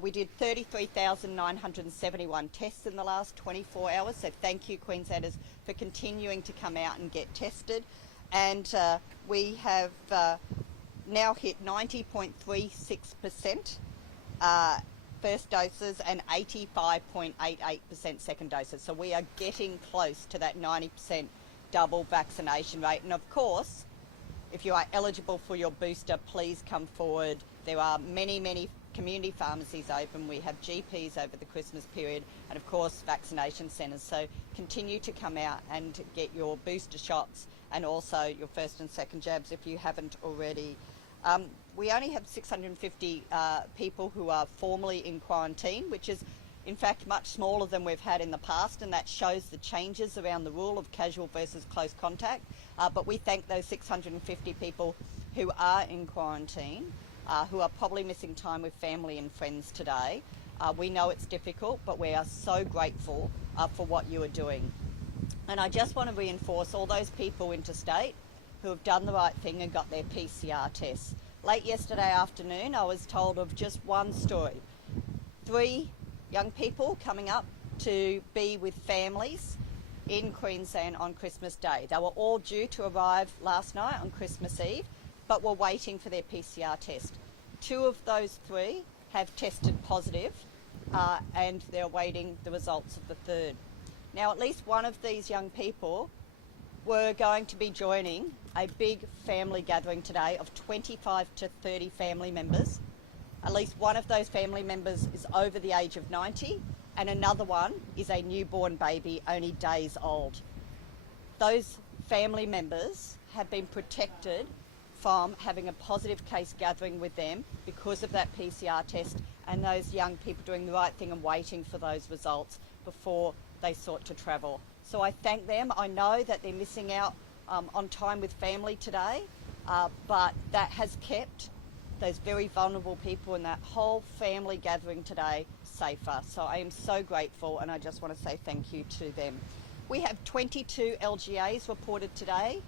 We did 33,971 tests in the last 24 hours, so thank you Queenslanders for continuing to come out and get tested. And we have now hit 90.36% first doses and 85.88% second doses. So we are getting close to that 90% double vaccination rate. And of course, if you are eligible for your booster, please come forward. There are many community pharmacies open. We have GPs over the Christmas period, and of course vaccination centres. So continue to come out and get your booster shots and also your first and second jabs if you haven't already. We only have 650 people who are formally in quarantine, which is in fact much smaller than we've had in the past, and that shows the changes around the rule of casual versus close contact. But we thank those 650 people who are in quarantine, who are probably missing time with family and friends today. We know it's difficult, but we are so grateful for what you are doing. And I just want to reinforce all those people interstate who have done the right thing and got their PCR tests. Late yesterday afternoon, I was told of just one story. 3 young people coming up to be with families in Queensland on Christmas Day. They were all due to arrive last night on Christmas Eve, but were waiting for their PCR test. 2 of those 3 have tested positive, and they're awaiting the results of the 3rd. Now, at least one of these young people were going to be joining a big family gathering today of 25 to 30 family members. At least one of those family members is over the age of 90, and another one is a newborn baby only days old. Those family members have been protected from having a positive case gathering with them because of that PCR test, and those young people doing the right thing and waiting for those results before they sought to travel. So I thank them. I know that they're missing out on time with family today, but that has kept those very vulnerable people and that whole family gathering today safer. So I am so grateful, and I just want to say thank you to them. We have 22 LGAs reported today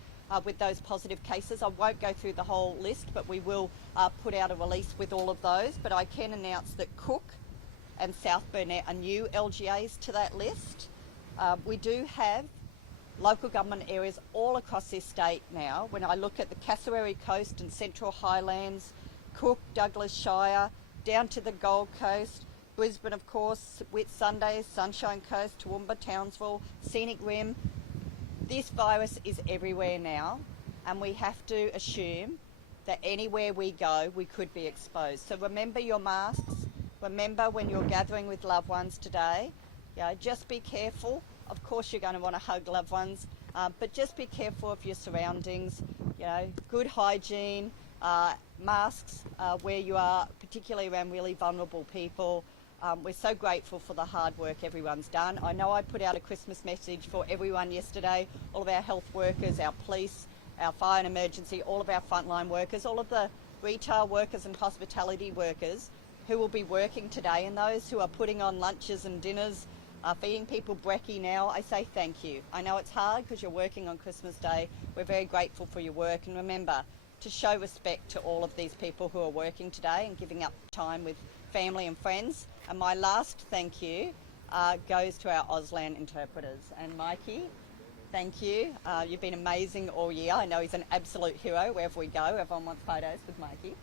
with those positive cases. I won't go through the whole list, but we will put out a release with all of those. But I can announce that Cook and South Burnett are new LGAs to that list. We do have local government areas all across this state now. When I look at the Cassowary Coast and Central Highlands, Cook, Douglas Shire, down to the Gold Coast, Brisbane of course, Whitsundays, Sunshine Coast, Toowoomba, Townsville, Scenic Rim. This virus is everywhere now, and we have to assume that anywhere we go we could be exposed. So remember your masks, remember when you're gathering with loved ones today, just be careful. Of course you're going to want to hug loved ones, but just be careful of your surroundings. Good hygiene, masks where you are, particularly around really vulnerable people. We're so grateful for the hard work everyone's done. I know I put out a Christmas message for everyone yesterday, all of our health workers, our police, our fire and emergency, all of our frontline workers, all of the retail workers and hospitality workers who will be working today, and those who are putting on lunches and dinners, feeding people brekkie now. I say thank you. I know it's hard because you're working on Christmas Day. We're very grateful for your work, and remember to show respect to all of these people who are working today and giving up time with family and friends. And my last thank you goes to our Auslan interpreters. And Mikey, thank you. You've been amazing all year. I know he's an absolute hero wherever we go. Everyone wants photos with Mikey.